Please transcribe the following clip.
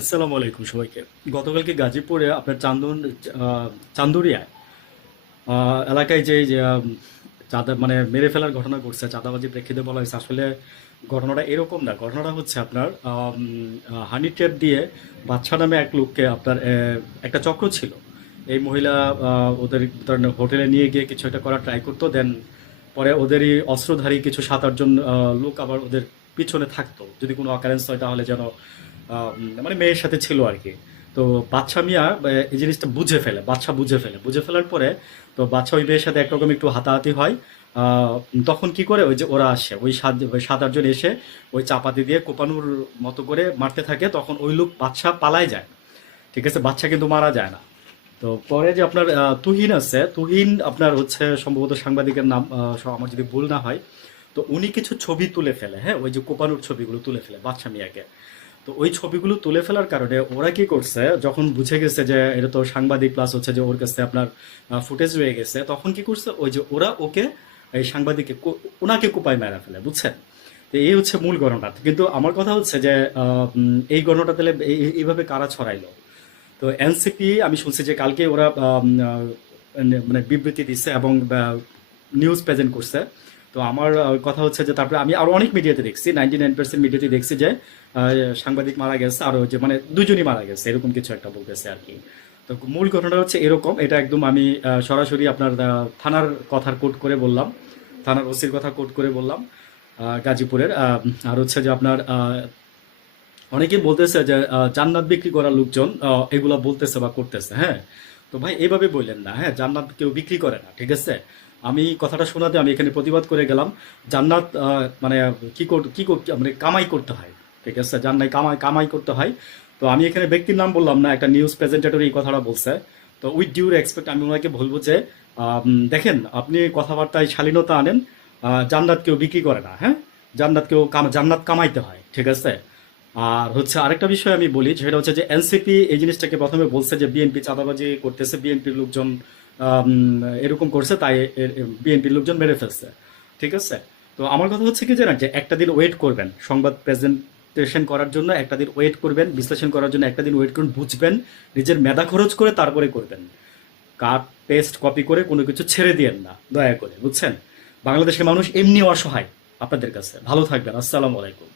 আসসালামু আলাইকুম সবাইকে। গতকালকে গাজীপুরে আপনার চান্দুরিয়ায় এলাকায় যে চাঁদা মানে মেরে ফেলার ঘটনা ঘটছে, চাঁদাবাজির প্রেক্ষিতে বলা হয়েছে। আসলে ঘটনাটা এরকম না। ঘটনাটা হচ্ছে আপনার হানি ট্র্যাপ দিয়ে বাদশা নামে এক লোককে আপনার একটা চক্র ছিল। এই মহিলা ওদের হোটেলে নিয়ে গিয়ে কিছু একটা করার ট্রাই করতো। দেন পরে ওদেরই অস্ত্রধারী কিছু 7-8 জন লোক আবার ওদের পিছনে থাকতো। যদি কোনো অকারেন্স হয় তাহলে যেন মানে মেয়ের সাথে ছিল আর কি। তো বাদশা মিয়া এই জিনিসটা বুঝে ফেলার পরে তো বাদশা ওই মেয়ের সাথে একরকম একটু হাতাহাতি হয়। আহ, তখন কি করে, ওই যে ওরা আসে, ওই 7-8 জন এসে ওই চাপাতি দিয়ে কোপানোর মতো করে মারতে থাকে। তখন ওই লোক বাদশা পালায় যায়। ঠিক আছে, বাদশা কিন্তু মারা যায় না। তো পরে যে আপনার তুহিন আছে, তুহিন আপনার হচ্ছে সম্ভবত সাংবাদিকের নাম, আমার যদি ভুল না হয়। তো উনি কিছু ছবি তুলে ফেলে, হ্যাঁ, ওই যে কোপানোর ছবিগুলো তুলে ফেলে বাদশা মিয়াকে। তো ওই ছবিগুলো তুলে ফেলার কারণে ওরা কি করছে, যখন বুঝে গেছে যে এটা তো সাংবাদিক প্লাস হচ্ছে যে ওর কাছে আপনার ফুটেজ রয়ে গেছে, তখন কি করছে, ওই যে ওরা ওকে এই সাংবাদিককে ওনাকে কোপায় মেরা ফেলে, বুঝছেন। তো এই হচ্ছে মূল ঘটনা। কিন্তু আমার কথা হচ্ছে যে এই ঘটনাটা তাহলে এইভাবে কারা ছড়াইলো। তো এনসিপি আমি শুনছি যে কালকে ওরা মানে বিবৃতি দিচ্ছে এবং নিউজ প্রেজেন্ট করছে। তো আমার কথা হচ্ছে যে তারপরে আমি আরো অনেক মিডিয়াতে দেখছি, 99% মিডিয়াতে দেখছি যে সাংবাদিক মারা গেছে, আরো যে মানে দুজনই মারা গেছে, এরকম কিছু একটা বলতেছে আর কি। তো মূল ঘটনা হচ্ছে এরকম। এটা একদম আমি সরাসরি আপনার থানার কথা কোট করে বললাম, থানার ওসির কথা কোট করে বললাম, গাজীপুরের। আর হচ্ছে যে আপনার অনেকেই বলতেছে যে জান্নাত বিক্রি করার লোকজন এগুলা বলতেছে বা করতেছে, হ্যাঁ। তো ভাই এইভাবে বললেন না, হ্যাঁ, জান্নাত কেউ বিক্রি করে না, ঠিক আছে। আমি কথাটা শোনাতে আমি এখানে প্রতিবাদ করে গেলাম। জান্নাত মানে মানে কামাই করতে হয়, ঠিক আছে, জান্নাই কামাই কামাই করতে হয়। তো আমি এখানে ব্যক্তির নাম বললাম না, একটা নিউজ প্রেজেন্টেটর এই কথাটা বলছে। তো উইথ ডিউ রেসপেক্ট আমি ওনাকে বলবো যে দেখেন, আপনি কথাবার্তায় শালীনতা আনেন। জান্নাত কেউ বিক্রি করে না, হ্যাঁ। জান্নাত কামাইতে হয়, ঠিক আছে। আর হচ্ছে আরেকটা বিষয় আমি বলি, সেটা হচ্ছে যে এনসিপি এই জিনিসটাকে প্রথমে বলছে যে বিএনপি চাঁদাবাজি করতেছে, বিএনপির লোকজন আম, এরকম করছে, তাই বিএনপির লোকজন মেরে ফেলছে, ঠিক আছে। তো আমার কথা হচ্ছে কি জানেন, যে একটা দিন ওয়েট করবেন সংবাদ প্রেজেন্টেশন করার জন্য, একটা দিন ওয়েট করবেন বিশ্লেষণ করার জন্য, একটা দিন ওয়েট করুন, বুঝবেন, নিজের মেধা খরচ করে তারপরে করবেন। কাট পেস্ট কপি করে কোনো কিছু ছেড়ে দিয়েন না দয়া করে, বুঝছেন। বাংলাদেশের মানুষ এমনি অসহায় আপনাদের কাছে। ভালো থাকবেন, আসসালামু আলাইকুম।